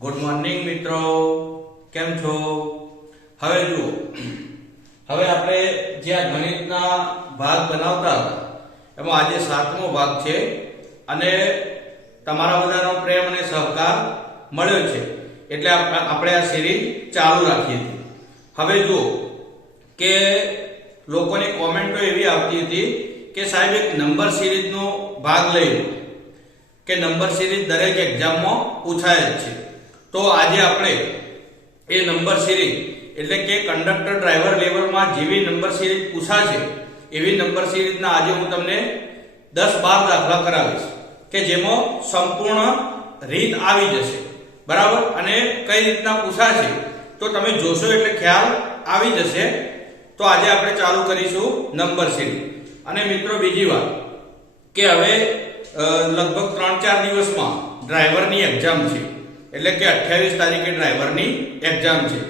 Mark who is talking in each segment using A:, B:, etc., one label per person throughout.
A: Good morning મિત્રો. કેમ છો? હવે જુઓ. હવે આપણે જે આ ગણિતના ભાગ બનાવતા હતા, એમાં આજે સાતમો ભાગ છે અને તમારા બધાનો પ્રેમ અને સહકાર મળ્યો છે. એટલે આપણે આ સિરીઝ ચાલુ રાખીએ હતી હવે જુઓ કે લોકોની કોમેન્ટો એવી આવતી હતી કે સાહેબ એક નંબર સિરીઝનો ભાગ લઈ કે નંબર સિરીઝ દરેક એક્ઝામમાં પૂછાય જ છે. તો આજે આપણે એ નંબર સિરીઝ એટલે કે કંડક્ટર ડ્રાઈવર લેવલમાં જેવી નંબર સિરીઝ પૂછાશે, એવી નંબર સિરીઝના આજે હું તમને દસ બાર દાખલા કરાવીશ કે જેમાં સંપૂર્ણ રીત આવી જશે. બરાબર? અને કઈ રીતના પૂછાશે? તો તમે જોશો એટલે ખ્યાલ આવી જશે. તો આજે આપણે ચાલુ કરીશું નંબર સિરીઝ અને મિત્રો બીજી વાત કે હવે લગભગ ત્રણ ચાર દિવસમાં ડ્રાઈવરની એક્ઝામ છે. એટલે કે અઠ્યાવીસ તારીખે ડ્રાઈવરની એક્ઝામ છે.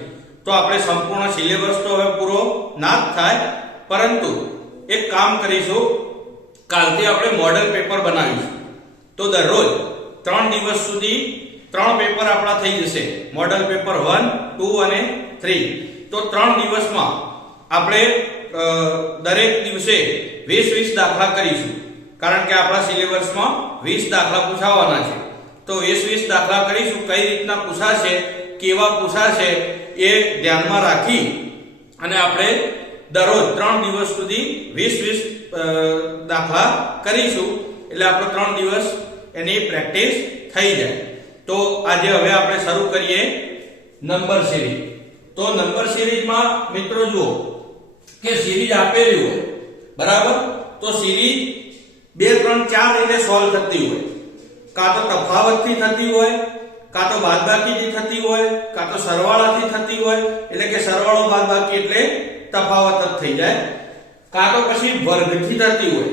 A: તો આપણે સંપૂર્ણ સિલેબસ તો હવે પૂરો ના થાય, પરંતુ એક કામ કરીશું. કાલથી આપણે મોડેલ પેપર બનાવીશું. તો દરરોજ ત્રણ દિવસ સુધી ત્રણ પેપર આપણા થઈ જશે. મોડેલ પેપર વન ટુ અને થ્રી તો ત્રણ દિવસમાં આપણે દરેક દિવસે વીસ વીસ દાખલા કરીશું. કારણ કે આપણા સિલેબસમાં વીસ દાખલા પૂછાવાના છે. તો વીસ વીસ દાખલા કરીશું કઈ રીતના પૂછાશે કેવા પૂછાશે એ ધ્યાનમાં રાખી અને આપણે દરરોજ ત્રણ દિવસ સુધી વીસ વીસ દાખલા કરીશું. એટલે આપણે ત્રણ દિવસ એની પ્રેક્ટિસ થઈ જાય. તો આજે હવે આપણે શરૂ કરીએ નંબર સિરીઝ. તો નંબર સિરીઝમાં મિત્રો જુઓ કે સિરીઝ આપેલી હોય, બરાબર? તો સિરીઝ બે, ત્રણ, ચાર રીતે સોલ્વ થતી હોય. કાં તો તફાવતથી થતી હોય, કાં તો બાદબાકીથી થતી હોય, કાં તો સરવાળાથી થતી હોય, એટલે કે સરવાળો બાદબાકી એટલે તફાવત જ થઈ જાય. કાં તો પછી વર્ગથી થતી હોય,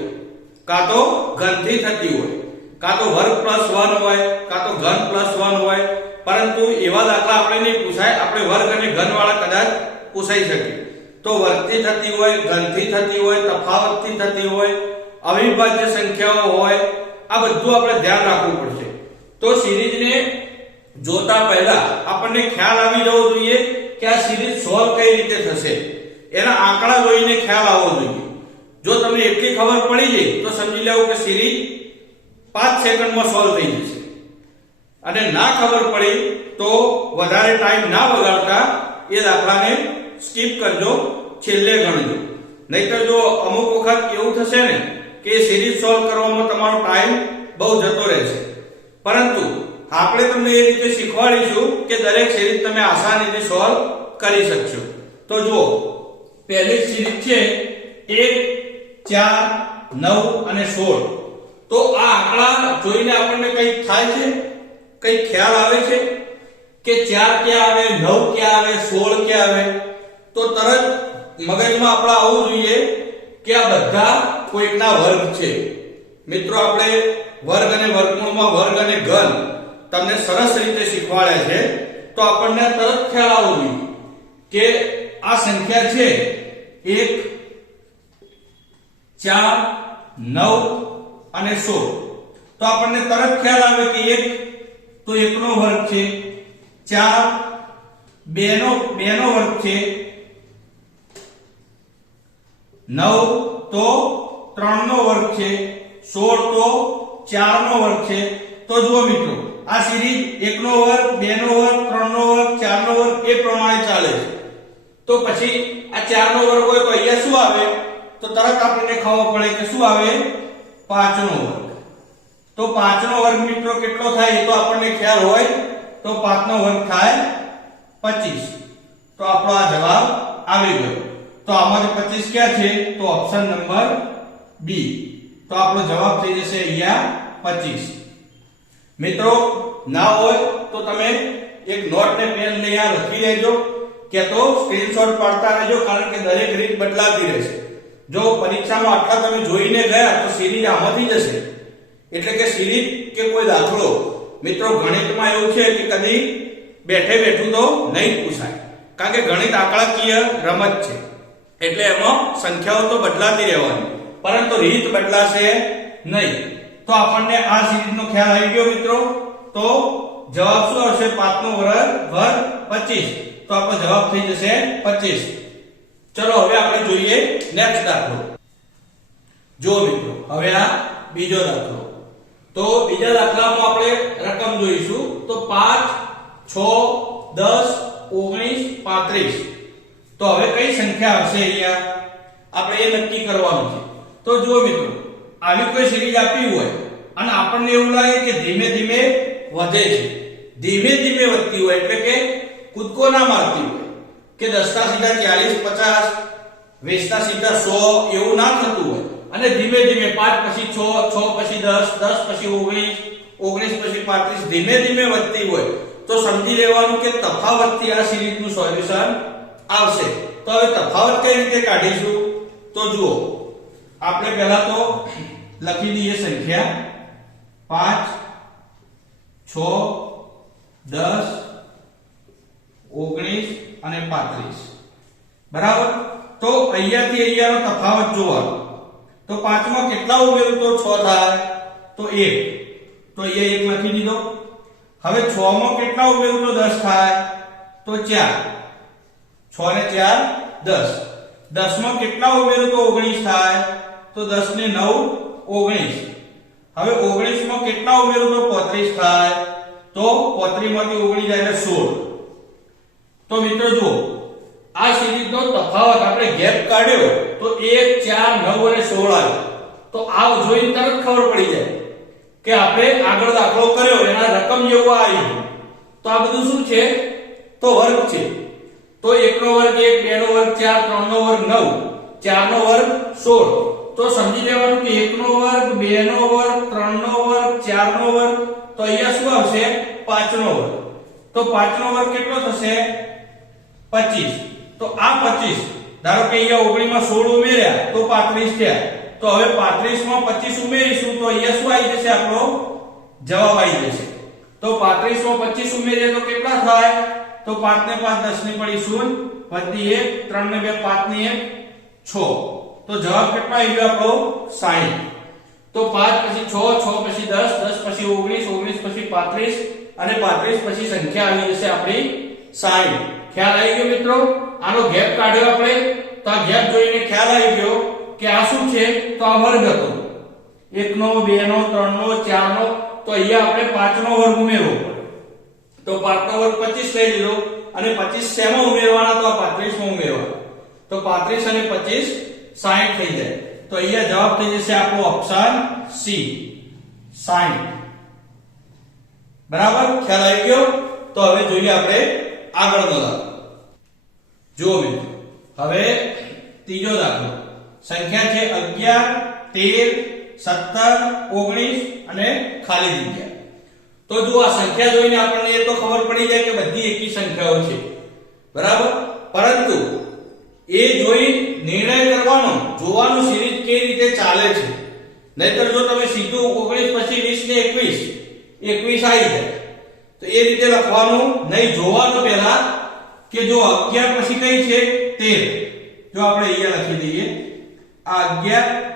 A: કાં તો ઘનથી થતી હોય, કાં તો વર્ગ પ્લસ વન હોય, કાં તો ઘન પ્લસ વન હોય, પરંતુ એવા દાખલા આપણે નહીં પૂછાય, આપણે વર્ગ અને ઘન વાળા કદાચ પૂછાઈ શકે તો વર્ગથી થતી હોય, ઘનથી થતી હોય, તફાવતથી થતી હોય, અવિભાજ્ય સંખ્યાઓ હોય આ બધું આપણે ધ્યાન રાખવું પડશે. તો સિરીઝને જોતા પહેલા આપણને ખ્યાલ આવી જવો જોઈએ કે આ સિરીઝ સોલ્વ કઈ રીતે થશે. એના આંકડા જોઈને ખ્યાલ આવવો જોઈએ. જો તમને એટલી ખબર પડી જાય, તો સમજી લેવું કે સિરીઝ પાંચ સેકન્ડમાં સોલ્વ થઈ જશે. અને ના ખબર પડી તો વધારે ટાઈમ ના બગાડતા એ દાખલાને સ્કીપ કરજો, છેલ્લે ગણજો. નહીતર જો અમુક વખત એવું થશે ને કે સિરીઝ સોલ્વ કરવામાં તમારો ટાઈમ બહુ જતો રહેશે પરંતુ આપણે તમને એ રીતે શીખવાડીશું કે દરેક સિરીઝ તમે આસાનીથી સોલ્વ કરી શકશો. તો જુઓ, પહેલી સિરીઝ છે એક, ચાર, નવ અને સોળ. તો આ આંકડા જોઈને આપણને કંઈક થાય છે? કંઈક ખ્યાલ આવે છે? કે 4 ક્યાં આવે, નવ ક્યાં આવે, સોળ ક્યાં આવે? તો તરત મગજમાં આપણા આવવું જોઈએ કે આ બધા કોઈકના વર્ગ છે. મિત્રો, આપણે વર્ગ અને વર્ગમૂળમાં વર્ગ અને ઘન તમને સરસ રીતે શીખવાડ્યા છે. તો આપણને તરત ખ્યાલ આવવો જોઈએ કે આ સંખ્યા છે એક, ચાર, નવ અને સોળ. તો આપણને તરત ખ્યાલ આવે કે એક તો એકનો વર્ગ છે, ચાર, બેનો બેનો વર્ગ છે, નવ તો ત્રણનો વર્ગ છે, સોળ તો ચારનો વર્ગ છે. તો જુઓ મિત્રો, આ સિરીઝ એકનો વર્ગ, બેનો વર્ગ, ત્રણનો વર્ગ, ચારનો વર્ગ એ પ્રમાણે ચાલે છે. તો પછી આ ચારનો વર્ગ હોય તો અહીંયા શું આવે? તો તરત આપણને ખબર પડે કે શું આવે? પાંચનો વર્ગ. તો પાંચનો વર્ગ મિત્રો કેટલો થાય એ તો આપણને ખ્યાલ હોય, તો પાંચનો વર્ગ થાય પચીસ. તો આપણો આ જવાબ આવી ગયો. તો આમાંથી પચીસ ક્યાં છે? તો ઓપ્શન નંબર બી. તો આપણો જવાબ થઈ જશે અહીંયા પચીસ. મિત્રો, ના હોય તો તમે એક નોટ ને પેન લઈ આ લખી લેજો, કે તો સ્ક્રીનશોટ પાડતા રહેજો, કારણ કે દરેક રીત બદલાતી રહેશે. જો પરીક્ષામાં આટલા તમે જોઈને ગયા, તો સિરીઝ આમાંથી જશે. એટલે કે સિરીઝ કે કોઈ દાખલો. મિત્રો, ગણિતમાં એવું છે કે કદી બેઠે બેઠું તો નહીં પૂછાય. કારણ કે ગણિત આંકડાકીય રમત છે. એટલે એમાં સંખ્યાઓ તો બદલાતી રહેવાની. પરંતુ રીત બદલાશે નહીં. તો આપણને આ સિરીઝનો ખ્યાલ આવી ગયો મિત્રો. તો જવાબ શું આવશે? પાંચનો વર્ગ વર્ગ પચીસ. તો આપણો જવાબ થઈ જશે પચીસ. ચલો, હવે આપણે જોઈએ નેક્સ્ટ દાખલો. જો મિત્રો, હવે આ બીજો દાખલો. તો બીજા દાખલામાં આપણે રકમ જોઈશું. તો 5 6 10 19 35 તો હવે કઈ સંખ્યા આવશે અહીંયા? આપણે એ નક્કી કરવાનું છે. તો જો મિત્રો, આવી કોઈ સિરીઝ આપી હોય, અને આપણને એવું લાગે કે ધીમે ધીમે વધે છે. ધીમે ધીમે વધતી હોય એટલે કે કૂદકો ના મારતી હોય, કે દસના સીધા ચાલીસ, પચાસ વેચતા સીધા સો, એવું ના થતું હોય. અને ધીમે ધીમે પાંચ પછી છ છ પછી દસ દસ પછી ઓગણીસ ઓગણીસ પછી પાંત્રીસ, ધીમે ધીમે વધતી હોય, તો સમજી લેવાનું કે તફાવતથી આ સિરીઝનું સોલ્યુશન આવશે. તો હવે તફાવત કઈ રીતે કાઢીશું? તો જુઓ આપણે પહેલા તો લખી દઈએ સંખ્યા. પાંચ, છ, દસ, ઓગણીસ અને પાંત્રીસ. બરાબર? તો અહીંયાથી અહીંયાનો તફાવત જોવાનો તો પાંચમાં કેટલા ઉમેરું તો છ થાય? તો એક. તો અહીંયા એક લખી દીધો. હવે છ માં કેટલા ઉમેરું તો દસ થાય? તો ચાર. છ ને ચાર, દસ. દસમાં કેટલા ઉમેરું તો ઓગણીસ થાય? તો 10 ને નવ, ઓગણીસ. હવે ઓગણીસમાં કેટલા ઉમેરો તો પોત્રીસ થાય? તો પોત્રીસમાંથી ઓગણીસ જાય એટલે સોળ. તો મિત્રો જુઓ, આ સિરીઝનો તફાવત આપણે ગેપ કાઢ્યો, તો 1 4 9 અને 16 આવ્યો. તો આ જોઈને તરત ખબર પડી જાય કે આપણે આગળ દાખલો કર્યો, એના રકમ જેવું આવી તો આ બધું શું છે? તો વર્ગ છે. તો 1 નો વર્ગ 1 2 નો વર્ગ 4 3 નો વર્ગ 9 4 નો વર્ગ 16 તો સમજી લેવાનું કે 1 નો વર્ગ 2 નો વર્ગ 3 નો વર્ગ 4 નો વર્ગ, તો અહીંયા શું આવશે? 5 નો વર્ગ. તો 5 નો વર્ગ કેટલો થશે? 25 તો આ 25 ધારો કે અહીંયા 19 માં 16 ઉમેર્યા, તો 35 થયા. તો હવે 35 માં 25 ઉમેરીશું, તો અહીંયા શું આવી જશે આપણો? જવાબ આવી જશે. તો 35 માં 25 ઉમેરીએ તો કેટલા થાય? તો 5 ને 5 10 ની પડી 0 વધી 1 3 ને 2 5 ની 1 6 તો જવાબ કેટલો આવી ગયો આપણો? 60 તો 5 પછી 6 6 પછી 10 10 પછી 19 19 પછી 35 અને 35 પછી સંખ્યા આવી જશે આપણી 60 ખ્યાલ આવી ગયો મિત્રો? આનો ગેપ કાઢ્યો આપણે. તો આ ગેપ જોઈને ખ્યાલ આવી ગયો કે આ શું છે? તો આ વર્ગ હતો. 1 નો 2 નો 3 નો 4 નો તો અહીંયા આપણે 5 નો વર્ગ ઉમેરવો તો 5 નો વર્ગ 25 લઈ લીધો અને 25 શેમાં ઉમેરવાના? તો આ 35 માં ઉમેરવા તો 35 અને 25 60 થઈ જાય. તો અહીંયા જવાબ થઈ જશે આપણો ઓપ્શન સી 60 બરાબર? ખ્યાલ આવી ગયો? તો હવે જોઈએ આપણે આગળનો દાખલો. જુઓ મિત્રો. હવે ત્રીજો દાખલો. સંખ્યા છે 11 13 17 19 અને ખાલી જગ્યા. તો જો આ સંખ્યા જોઈને આપણને એ તો ખબર પડી જાય કે બધી એકી સંખ્યાઓ છે. બરાબર? પરંતુ એ જોઈ નિર્ણય કરવાનો, જોવાનું સિરીઝ કે રીતે ચાલે છે? નહીતર જો તમે સીધું 19 પછી 20 ને 21 21 આવી જાય. તો એ રીતે લખવાનું, નહીં, જોવાનું પહેલા કે જો 11 પછી કઈ છે? 13 જો આપણે અહીંયા લખી દઈએ, આ 11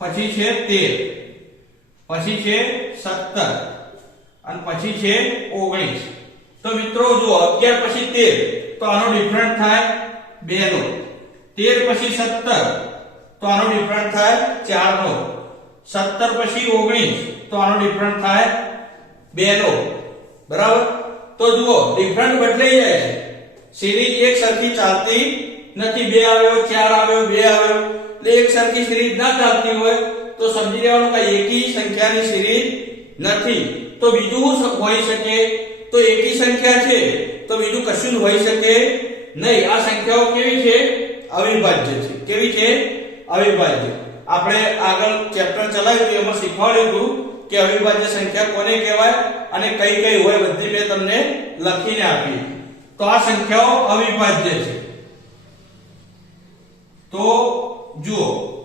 A: પછી છે 13 પછી છે 17 અને પછી છે 19 તો મિત્રો, જો 11 પછી 13 તો આનો ડિફરન્ટ થાય 2 નો 13 પછી 17 તો આનો ડિફરન્ટ થાય 4 નો 17 પછી 19 તો આનો ડિફરન્ટ થાય 2 નો બરાબર તો જુઓ ડિફરન્ટ બદલાઈ જાય છે સિરીઝ એક સરખી ચાલતી નથી બે આવ્યો ચાર આવ્યો બે આવ્યો એટલે એક સરખી સિરીઝ ના ચાલતી હોય, તો સમજી લેવાનું કે એકી સંખ્યાની સિરીઝ નથી. તો બીજું શું હોઈ શકે? તો એકી સંખ્યા છે, તો બીજું કશું જ હોઈ શકે નહીં, આ સંખ્યાઓ કેવી છે? અવિભાજ્ય છે. કેવી છે? અવિભાજ્ય. આપણે આગળ ચેપ્ટર ચલાવ્યું એમાં શીખવાડ્યું હતું કે અવિભાજ્ય સંખ્યા કોને કહેવાય અને કઈ કઈ હોય, બધી મેં તમને લખીને આપી તો આ સંખ્યાઓ અવિભાજ્ય છે. તો જુઓ.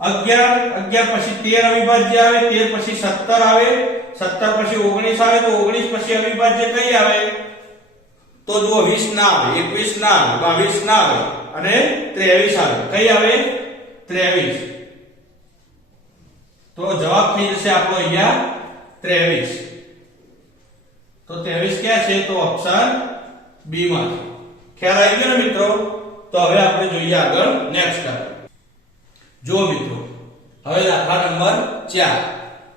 A: 11 11 પછી તેર અવિભાજ્ય આવે, તેર પછી 17 આવે 17 પછી 19 આવે, તો 19 પછી અવિભાજ્ય કઈ આવે? તો જુઓ 20 ના આવે 21 ના આવે 22 ના આવે અને 23 આવે કઈ આવે? 23 તો જવાબ થઈ જશે આપણો અહીંયા 23 તો 23 ક્યાં છે? તો ઓપ્શન બી માં છે. ખ્યાલ આવી ગયો ને મિત્રો? તો હવે આપણે જોઈએ આગળ નેક્સ્ટ જો મિત્રો. હવે દાખલા નંબર 4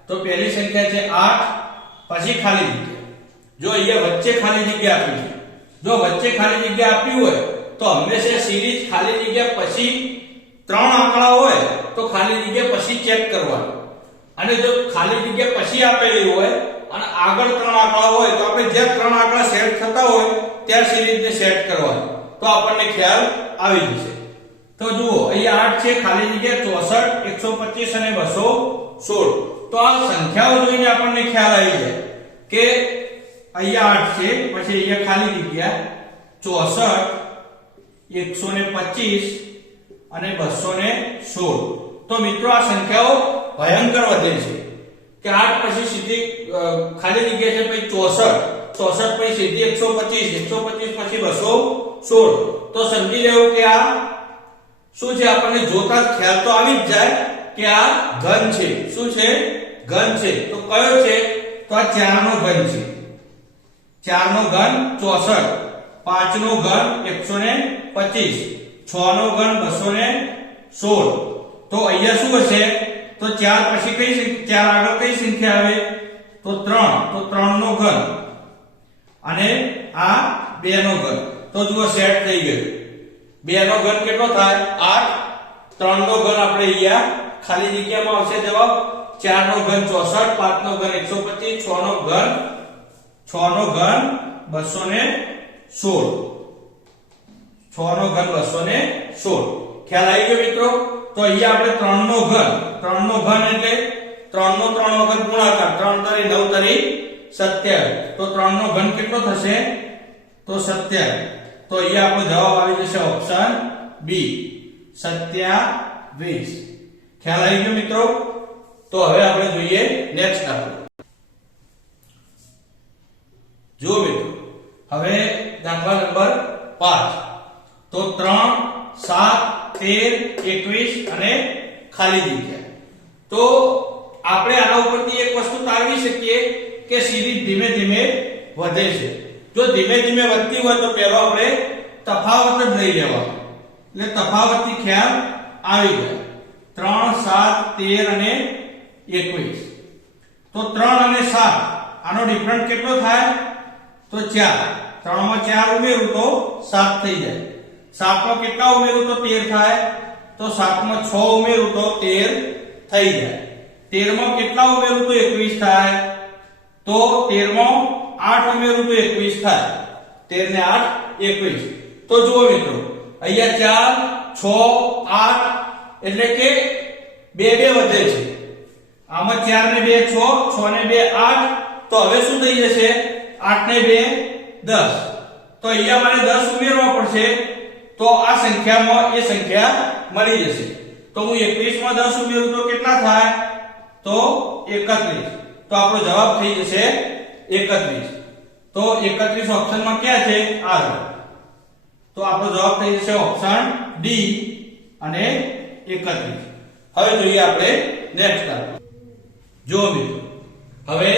A: તો પહેલી સંખ્યા છે 8 પછી ખાલી જગ્યા. જો અહીંયા વચ્ચે ખાલી જગ્યા આપી છે. જો વચ્ચે ખાલી જગ્યા આપી હોય, તો હંમેશા સિરીઝ ખાલી જગ્યા પછી ત્રણ આંકડા હોય, તો ખાલી જગ્યા પછી ચેક કરવાનું. અને જો ખાલી જગ્યા પછી આપેલી હોય, અને આગળ ત્રણ આંકડા હોય, તો આપણે જે ત્રણ આંકડા સેટ થતા હોય, ત્યાં સિરીઝને સેટ કરવાની. તો આપણને ખ્યાલ આવી જશે. તો જુઓ, અહીંયા આઠ છે, ખાલી જગ્યા ચોસઠ, એકસો પચીસ અને બસો સોળ. તો આ સંખ્યાઓ જોઈને આપણને ખ્યાલ આવી જાય કે અહીંયા આઠ છે, પછી અહીંયા ખાલી જગ્યા. ચોસઠ એકસો ને પચીસ અને બસો ને સોળ. તો મિત્રો આ સંખ્યાઓ ભયંકર વધે છે. કે આઠ પછી સીધી ખાલી જગ્યા છે પછી ચોસઠ. ચોસઠ પછી સીધી એકસો પચીસ એકસો પચીસ પછી બસો સોળ. તો સમજી લેવું કે આ શું છે? આપણને જોતા ખ્યાલ તો આવી જ જાય કે આ ઘન છે. શું છે? ઘન છે. તો કયો છે? તો આ ચાર નો છે. ચાર નો ઘન ચોસઠ પાંચ નો ઘન એકસો ને પચીસ છ નો ઘન બસો ને સોળ. તો અહીંયા શું હશે? તો ચાર પછી કઈ ચાર આગળ કઈ સંખ્યા આવે? તો ત્રણ. તો ત્રણ નો ઘન. અને આ બે નો ઘન. તો જુઓ, સેટ થઈ ગયું. બે નો ઘન કેટલો થાય? આઠ. ત્રણ નો ઘન આપણે અહીંયા ખાલી જગ્યામાં આવશે જવાબ. ચાર નો ઘન ચોસઠ પાંચ નો ઘન એકસો પચીસ છ નો છ નો ઘન બસો ને સોળ છ નો ઘન બસો ને સોળ ખ્યાલ આવી ગયો મિત્રો તો અહીંયા આપણે ત્રણ નો ઘન ત્રણ નો ઘન એટલે ત્રણ નો ત્રણ વખત ગુણાકાર ત્રણ તરી નવ તરી સત્યાવીસ તો ત્રણ નો ઘન કેટલો થશે તો સત્યાવીસ તો અહીંયા આપણો જવાબ આવી જશે ઓપ્શન બી સત્યાવીસ ખ્યાલ આવી ગયો મિત્રો તો હવે આપણે જોઈએ નેક્સ્ટ દાખલો જો મિત્રો હવે દાખલા નંબર 5 તો 3 7 13 21 અને ખાલી જગ્યા. તો આપણે આના ઉપરથી એક વસ્તુ તારવી શકીએ કે સિરીઝ ધીમે ધીમે વધે છે. જો ધીમે ધીમે વધતી હોય તો પહેલો આપણે તફાવત જ લઈ લેવાનો. એટલે તફાવતથી ખ્યાલ આવી જાય 3 7 13 અને 21 તો 3 અને 7 આનો ડિફરન્ટ કેટલો થાય? તો 4 3 માં 4 ઉમેરું તો 7 થઈ જાય. 7 માં કેટલા ઉમેરું તો 13 થાય? તો સાતમાં છ ઉમેરું તો તેર થઈ જાય. તેરમાં કેટલા ઉમેરું તો 21 થાય? તો 13 માં 8 ઉમેરું તો 21 થાય. તેર ને 8 21 તો જુઓ મિત્રો, અહીંયા 4 6 8 એટલે કે બે બે વધે છે. આમાં ચાર ને બે, છ છ ને 2 8 તો હવે શું થઈ જશે? આઠ ને બે, દસ. તો અહીંયા મારે દસ ઉમેરવા પડશે. તો આ સંખ્યામાં એ સંખ્યા મળી જશે. તો હું 21 માં 10 ઉમેરું તો કેટલા થાય? તો 31 તો આપણો જવાબ થઈ જશે 31 તો 31 ઓપ્શનમાં ક્યાં છે? આ રહ્યો. તો આપણો જવાબ થઈ જશે ઓપ્શન ડી અને 31 હવે જોઈએ આપણે નેક્સ્ટ દાખલો જો મિત્રો, હવે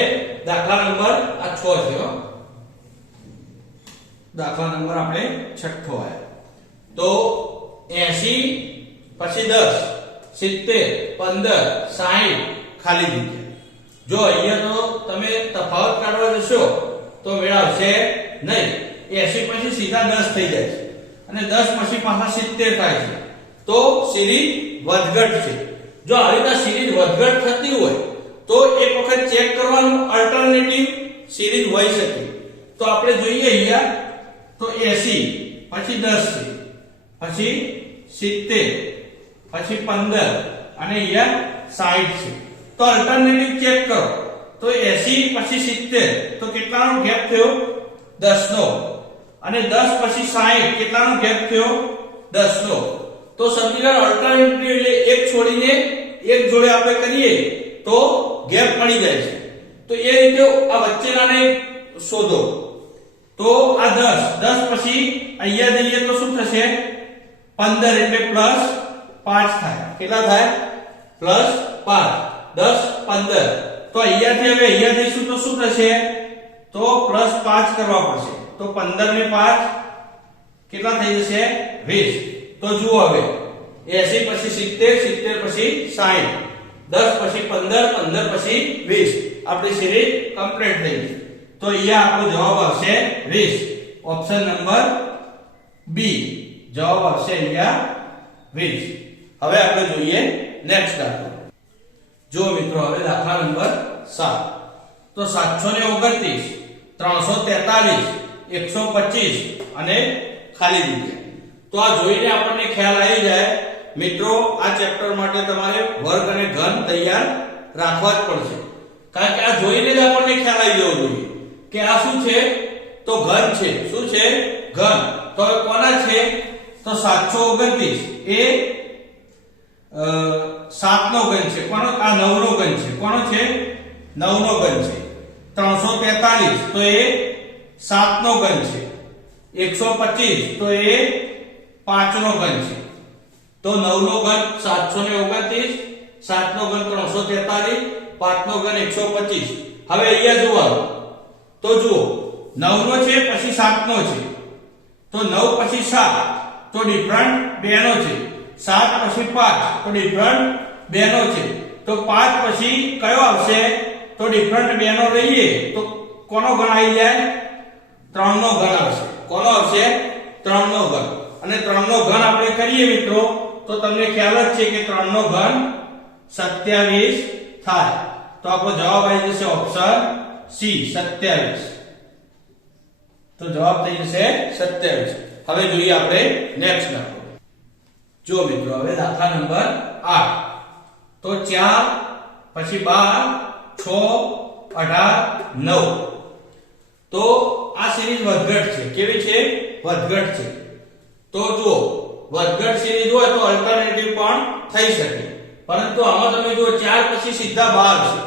A: દાખલા નંબર આ 6 છે હો. દાખલા નંબર આપણે છઠ્ઠો આવ્યો તો 80 પછી 10 70 15 60 ખાલી જગ્યા. જો અહીંયા તો તમે તફાવત કાઢવા જશો, તો મેળ આવશે નહીં. 80 પછી સીધા 10 થઈ જાય છે. અને 10 પછી પાછા 70 થાય છે. તો સિરીઝ વધઘટ છે. જો આવી રીતે સિરીઝ વધઘટ થતી હોય, તો એક વખત ચેક કરવાનું અલ્ટરનેટિવ સિરીઝ હોઈ શકે. તો આપણે જોઈએ અહીંયા, તો 80 પછી 10 છે. પછી 70 પછી 15 અને અહીંયા 60 છે. તો અલ્ટરનેટિવ ચેક કરો. તો 80 પછી 70 તો કેટલાનો ગેપ થયો? દસ નો અને દસ, પછી 60 કેટલાનો ગેપ થયો? દસ નો તો સમજી લો અલ્ટરનેટિવ એટલે એક છોડીને એક જોડે આપણે કરીએ તો ગેપ મળી જાય છે. તો એ રીતે આ વચ્ચેનાને શોધો. તો આ 10 10 પછી અહીંયા જઈએ તો શું થશે? 15 એટલે પ્લસ 5 થાય કેટલા થાય પ્લસ 5 10 15 તો અહીંયાથી હવે અહીંયા જઈશું તો શું થશે તો તો પ્લસ પાંચ કરવા પડશે તો પંદર ને પાંચ કેટલા થઈ જશે વીસ તો જુઓ હવે એસી પછી સિત્તેર સિત્તેર પછી સાહીઠ દસ પછી પંદર પંદર પછી વીસ આપણી સિરીઝ કમ્પ્લીટ થઈ ગઈ તો અહીંયા આપણો જવાબ આવશે વીસ ઓપ્શન નંબર બી જવાબ આવશે અહીંયા વીસ. હવે આપણે જોઈએ નેક્સ્ટ દાખલો. જો મિત્રો, હવે દાખલા નંબર સાત. તો સાતસો ને ઓગણત્રીસ, ત્રણસો તેતાલીસ, એકસો પચીસ અને ખાલી જગ્યા. તો આ જોઈને આપણને ખ્યાલ આવી જાય. મિત્રો, આ ચેપ્ટર માટે તમારે વર્ગ અને ઘન તૈયાર રાખવા જ પડશે. કારણ કે આ જોઈને જ આપણને ખ્યાલ આવી જવો જોઈએ કે આ શું છે? તો ઘન છે. શું છે? ઘન. તો કોના છે? તો સાતસો ઓગણત્રીસ એ સાતનો ઘન છે. પણ આ નવનો ઘન છે. કોનો છે? નવનો ઘન છે. ત્રણસો તેતાલીસ, તો એ સાતનો ઘન છે. એકસો પચીસ, તો એ પાંચનો ઘન છે. તો નવનો ઘન સાતસો ને ઓગણત્રીસ, સાતનો ઘન ત્રણસો તેતાલીસ, પાંચનો ઘન એકસો પચીસ. હવે અહીંયા જુઓ. તો જુઓ. નવનો છે, પછી સાતનો છે. તો નવ પછી સાત. તો ડિફરન્ટ બેનો છે. સાત પછી પાંચ, તો ડિફરન્ટ બેનો છે. તો પાંચ પછી કયો આવશે? તો ડિફરન્ટ બેનો લઈએ તો કોનો ગણ આવી જાય? ત્રણનો ઘન આવશે. કોનો આવશે? ત્રણનો ઘન અને ત્રણનો ઘન આપણે કરીએ મિત્રો, તો તમને ખ્યાલ જ છે કે ત્રણનો ઘન સત્યાવીસ થાય. તો આપણો જવાબ આવી જશે ઓપ્શન સી સત્યાવીસ. તો જવાબ થઈ જશે સત્યાવીસ. હવે જોઈએ આપણે નેક્સ્ટ દાખલો જો મિત્રો, હવે દાખલા નંબર આઠ. તો ચાર, પછી બાર, છ, અઢાર, નવ. તો આ સિરીઝ વધઘટ છે. કેવી છે? વધઘટ છે. તો જુઓ, વધઘટ સિરીઝ હોય તો અલ્ટરનેટિવ પણ થઈ શકે. પરંતુ આમાં તમે જુઓ, ચાર પછી સીધા બાર છે.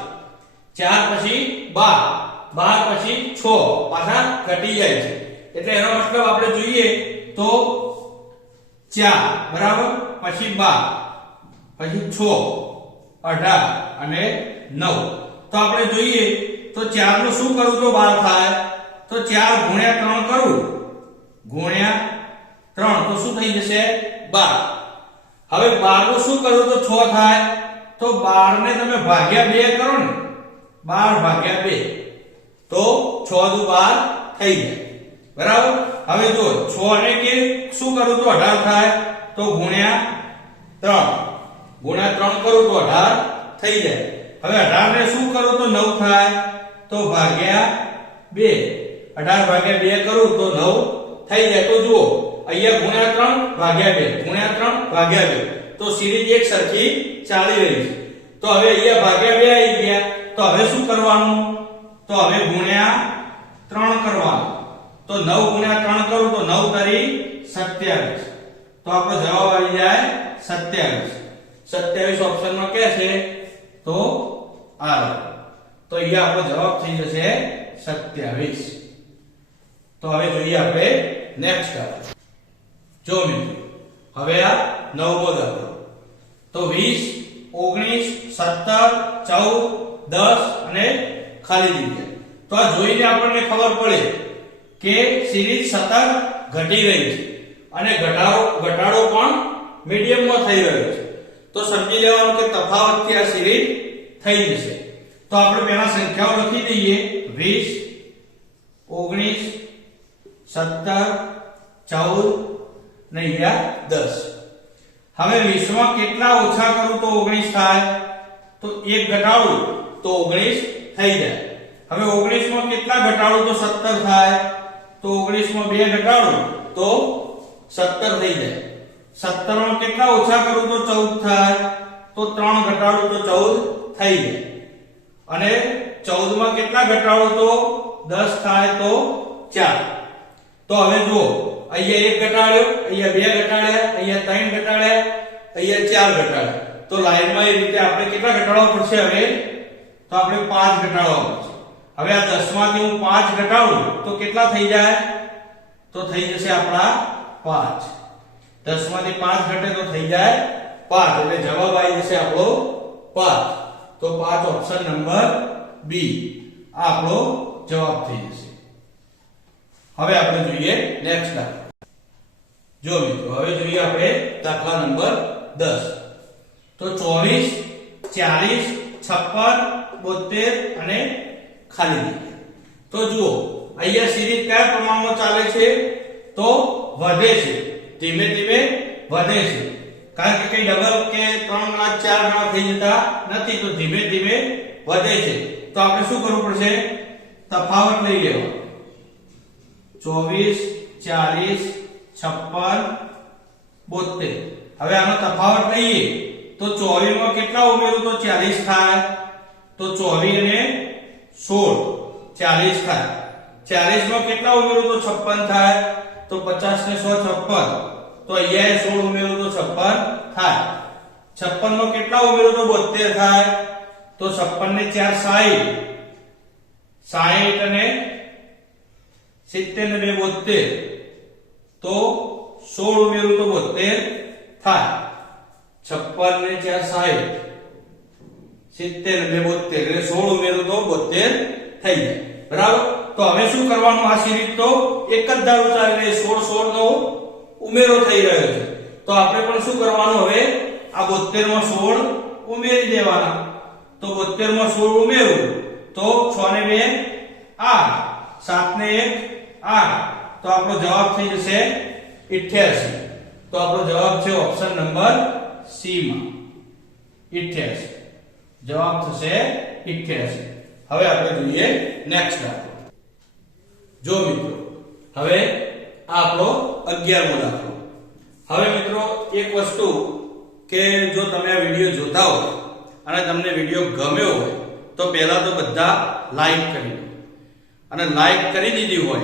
A: ચાર પછી બાર. બાર પછી છ. પાછા ઘટી જાય છે. એટલે એનો મતલબ આપણે જોઈએ તો ચાર, બરાબર? પછી બાર, પછી છ, અઢાર અને નવ. તો આપણે જોઈએ, તો ચારનું શું કરવું તો બાર થાય? તો ચાર ગુણ્યા ત્રણ કરું? ગુણ્યા ત્રણ. તો શું થઈ જશે? બાર. હવે બારનું શું કરવું તો છ થાય. તો બાર ને તમે ભાગ્યા બે કરો ને. બાર ભાગ્યા બે. તો છ દુ બાર થઈ જાય. બરાબર? હવે જો 6 ને કે શું કરું તો અઢાર થાય? તો ગુણ્યા ત્રણ. ગુણ્યા ત્રણ કરું તો અઢાર થઈ જાય. હવે અઢાર ને શું કરું તો નવ થાય? તો ભાગ્યા બે. અઢાર ભાગ્યા બે કરું તો નવ થઈ જાય. તો જુઓ, અહીંયા ગુણ્યા ત્રણ ભાગ્યા બે. ગુણ્યા ત્રણ ભાગ્યા બે. તો સિરીઝ એક સરખી ચાલી રહી છે. તો હવે અહીંયા ભાગ્યા બે આવી ગયા. તો હવે શું કરવાનું? તો હવે ગુણ્યા ત્રણ કરવાનું. તો નવ ગુણ્યા ત્રણ કરું તો નવ તરી સત્યાવીસ. તો આપણો જવાબ આવી જાય સત્યાવીસ. સત્યાવીસ ઓપ્શનમાં કે છે? તો આ તો અહીંયા આપણો જવાબ થઈ જશે સત્યાવીસ. તો હવે જોઈએ આપણે નેક્સ્ટ દાખલો જો મિત્રો, હવે આ નવમો દાખલો. તો 20 19 17 14 10 અને ખાલી જગ્યા. તો આ જોઈને આપણને ખબર પડે કે સિરીઝ સતત ઘટી રહી છે. અને ઘટાડો ઘટાડો પણ મીડિયમમાં થઈ રહ્યો છે. તો સમજી લેવાનું કે તફાવતથી આ સિરીઝ થઈ જશે. તો આપણે પહેલા સંખ્યાઓ લખી દઈએ. 20 19 સત્તર, ચૌદ ને અહીંયા દસ. હવે વીસમાં કેટલા ઓછા કરું તો ઓગણીસ થાય? તો એક ઘટાડું તો ઓગણીસ થઈ જાય. હવે ઓગણીસમાં કેટલા ઘટાડું તો સત્તર થાય? તો ઓગણીસમાં બે ઘટાડું, તો સત્તર થઈ જાય. સત્તરમાં કેટલા ઓછા કરું તો ચૌદ થાય, તો ત્રણ ઘટાડું તો ચૌદ થઈ જાય. અને ચૌદમાં કેટલા ઘટાડો તો દસ થાય તો ચાર. તો હવે જુઓ, અહીંયા એક ઘટાડ્યો, અહીંયા બે ઘટાડ્યા, અહીંયા ત્રણ ઘટાડ્યા, અહીંયા ચાર ઘટાડ્યા. તો લાઈનમાં એ રીતે આપણે કેટલા ઘટાડવા પડશે હવે? તો આપણે પાંચ ઘટાડવા પડશે. હવે આ દસમાંથી હું પાંચ ઘટાડું, તો કેટલા થઈ જાય? તો થઈ જશે આપણા પાંચ. દસમાંથી પાંચ ઘટે તો થઈ જાય પાંચ. એટલે જવાબ આવી જશે આપણો પાંચ. તો પાંચ ઓપ્શન નંબર બી આ આપણો જવાબ થઈ જશે. હવે આપણે જોઈએ નેક્સ્ટ દાખલો જો મિત્રો, હવે જોઈએ આપણે દાખલા નંબર 10 તો 24 40 56 72 અને ખાલી જગ્યા તો જુઓ અહીંયા સિરીઝ કયા પ્રમાણમાં ચાલે છે તો વધે છે ધીમે ધીમે વધે છે કારણ કે કઈ ડબલ કે ત્રણ ગણા ચાર ગણા થઈ જતા નથી તો ધીમે ધીમે વધે છે તો આપણે શું કરવું પડશે તફાવત લઈ લેવાનો ચોવીસ ચાલીસ છપ્પન બોતેર હવે આનો તફાવત લઈએ તો ચોવીસમાં કેટલા ઉમેરું તો ચાલીસ થાય તો ચોવીસ અને સોળ ચાલીસ થાય ચાલીસમાં કેટલા ઉમેરું તો છપ્પન થાય તો પચાસ ને સો છપ્પન તો અહીંયા સોળ ઉમેરું તો છપ્પન થાય છપ્પનમાં કેટલા ઉમેરું તો બોતેર થાય તો છપ્પન ને ચાર સાહીઠ સાહીઠ અને સિત્તેર ને બે બોતેર તો સોળ ઉમેરું તો બોતેર થાય છપ્પન ને ચાર સાહીઠ સિત્તેર ને બે બોતેર, એટલે સોળ ઉમેરું તો બોતેર થઈ જાય. બરાબર? તો હવે શું કરવાનું આ સિરીઝ તો એક જ ધારો ચાલે સોળ સોળ નો ઉમેરો થઈ રહ્યો છે. તો આપણે પણ શું કરવાનું હવે? આ બોતેરમાં સોળ ઉમેરી દેવાના. તો બોતેરમાં સોળ ઉમેરું. તો છ ને બે, આઠ. સાત ને એક, આઠ. તો આપણો જવાબ થઈ જશે 88 તો આપણો જવાબ છે ઓપ્શન નંબર સી માં. 88 જવાબ થશે 88 હવે આપણે જોઈએ નેક્સ્ટ દાખલો. જો મિત્રો, હવે આ આપણો 11મો દાખલો. હવે મિત્રો, એક વસ્તુ કે જો તમે આ વિડિયો જોતા હો અને તમને વિડિયો ગમ્યો હોય, તો પહેલા તો બધા લાઈક કરી દો. અને લાઈક કરી દીધી હોય,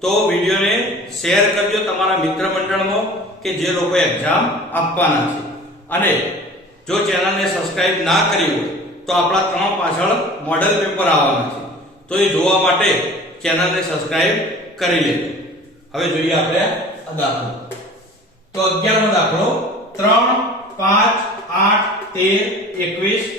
A: તો વિડીયોને શેર કરજો તમારા મિત્ર મંડળમાં કે જે લોકો એક્ઝામ આપવાના છે. અને જો ચેનલને સબસ્ક્રાઇબ ના કરી હોય, તો આપણા ત્રણ પાછળ મોડેલ પેપર આવવાના છે. તો એ જોવા માટે ચેનલને સબસ્ક્રાઇબ કરી લેજો. હવે જોઈએ આપણે આ દાખલો. તો અગિયારમો દાખલો, ત્રણ, પાંચ, આઠ, તેર, એકવીસ,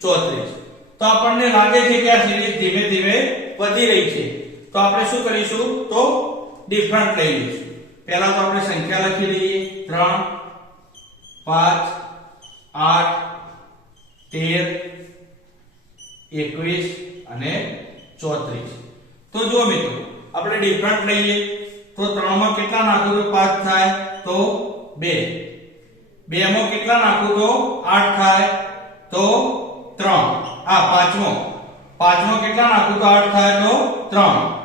A: ચોત્રીસ. તો આપણને લાગે છે કે આ સિરીઝ ધીમે ધીમે વધી રહી છે. તો આપણે શું કરીશું? તો ડિફરન્ટ લઈ લઈશું. પહેલા તો આપણે સંખ્યા લખી દઈએ. ત્રણ, પાંચ આઠ, તેર, એકવીસ અને ચોત્રીસ. તો જો મિત્રો, આપણે ડિફરન્ટ લઈએ. તો ત્રણમાં કેટલા નાખું તો પાંચ થાય તો બે. બે માં કેટલા નાખું તો આઠ થાય તો ત્રણ. આ પાંચમો. પાંચમો કેટલા નાખું તો આઠ થાય તો ત્રણ.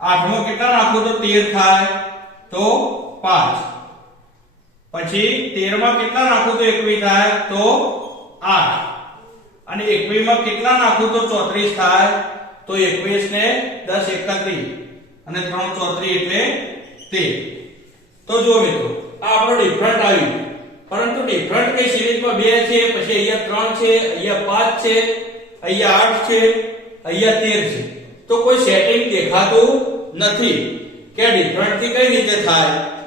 A: આઠમો કેટલા નાખું તો તેર થાય તો પાંચ. પછી 13 માં કેટલા નાખું તો એકવીસ થાય તો આઠ. અને એકવીસમાં કેટલા નાખું તો ચોત્રીસ થાય તો એકવીસ ને દસ એકત્રીસ અને ત્રણ ચોત્રીસ એટલે તેર. તો જો મિત્રો, આ આપણો ડિફરન્ટ આવ્યું. પરંતુ ડિફરન્ટ કે સિરીઝમાં બે છે, પછી અહીંયા ત્રણ છે, અહીંયા પાંચ છે, અહીંયા આઠ છે, અહીંયા તેર છે. તો કોઈ સેટિંગ દેખાતું નથી. કે ડિફરન્ટથી કઈ રીતે થાય?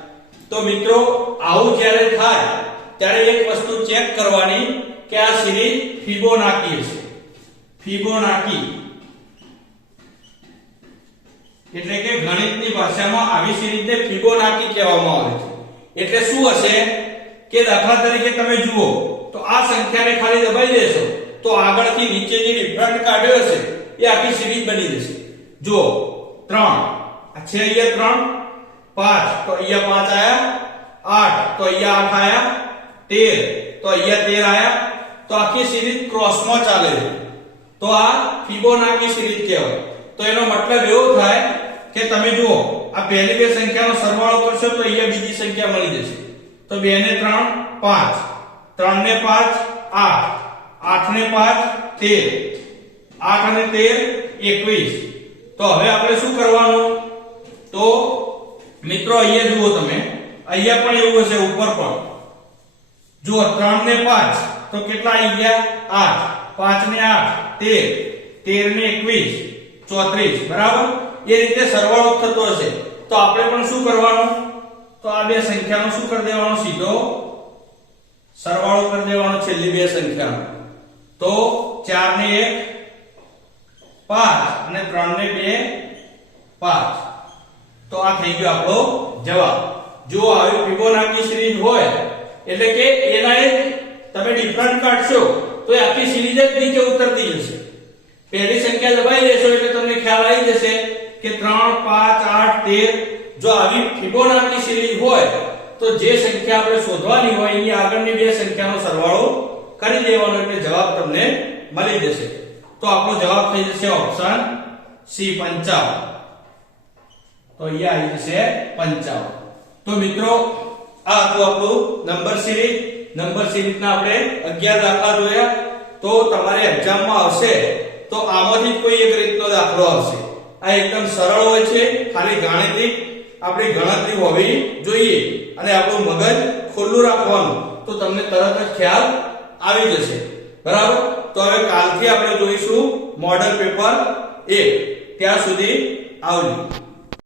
A: તો મિત્રો, આવું જ્યારે થાય, ત્યારે એક વસ્તુ ચેક કરવાની કે આ સિરીઝ ફિબોનાકી છે ફિબોનાકી એટલે કે ગણિતની ભાષામાં આવી સિરીઝને ફિબોનાકી કહેવામાં આવે છે. એટલે શું હશે કે દાખલા તરીકે તમે જુઓ, તો આ સંખ્યાને ખાલી દબાઈ દેશો, તો આગળથી નીચે જે ડિફરન્ટ કાઢ્યો હશે, એ આખી સિરીઝ બની જશે. જુઓ 3 આ છે અહીંયા 3 5 તો અહીંયા પાંચ આયા આઠ તો અહીંયા આઠ આયા તેર તો અહીંયા તેર આયા તો આખી સિરીઝ ક્રોસમાં ચાલે છે તો આ ફિબોનાકી સિરીઝ કહેવાય તો એનો મતલબ એવો થાય કે તમે જુઓ આ પહેલી બે સંખ્યાનો સરવાળો કરશો તો અહીંયા બીજી સંખ્યા મળી જશે તો 2 ને 3 5 3 ને 5 8 8 ને 5 13 8 અને 13 21 તો હવે આપણે શું કરવાનું તો મિત્રો, અહીંયા જુઓ તમે. અહીંયા પણ એવું હશે, ઉપર પણ. જુઓ 3 ને 5 તો કેટલા આવી ગયા? 8 5 ને 8 13 13 ને 21 34 બરાબર? એ રીતે સરવાળો થતો હશે. તો આપણે પણ શું કરવાનું? તો આ બે સંખ્યાનો શું કરી દેવાનો? સીધો સરવાળો કરી દેવાનો છેલ્લી બે સંખ્યાનો. તો 4 ને 1 પાંચ. અને 3 ને બે, પાંચ. તો આ થઈ ગયો આપણો જવાબ. જો આવી ફિબોનાકી સિરીઝ હોય, એટલે કે એના એક તમે ડિફરન્ટ કાઢશો, તો એ આખી સિરીઝ જ નીચે ઉતરતી જશે. પહેલી સંખ્યા દબાઈ દેશો એટલે તમને ખ્યાલ આવી જશે કે 3 5 8 13 જો આવી ફિબોનાકી સિરીઝ હોય, તો જે સંખ્યા આપણે શોધવાની હોય, એની આગળની બે સંખ્યાનો સરવાળો કરી દેવાનો એટલે જવાબ તમને મળી જશે. તો આપણો જવાબ થઈ જશે ઓપ્શન સી 55 તો અહીંયા આવી જશે 55 તો મિત્રો, આ હતું આપણું નંબર સિરીઝ. નંબર સિરીઝના આપણે 11 દાખલા જોયા. તો તમારે એક્ઝામમાં આવશે. તો આમાંથી કોઈ એક રીતનો દાખલો આવશે. આ એકદમ સરળ હોય છે, ખાલી ગાણિતિક. આપણી ગણતરી હોવી જોઈએ. અને આપણું મગજ ખુલ્લું રાખવાનું. તો તમને તરત જ ખ્યાલ આવી જશે. બરાબર? તો હવે કાલથી આપણે જોઈશું મોડલ પેપર 1 ત્યાં સુધી આવજો.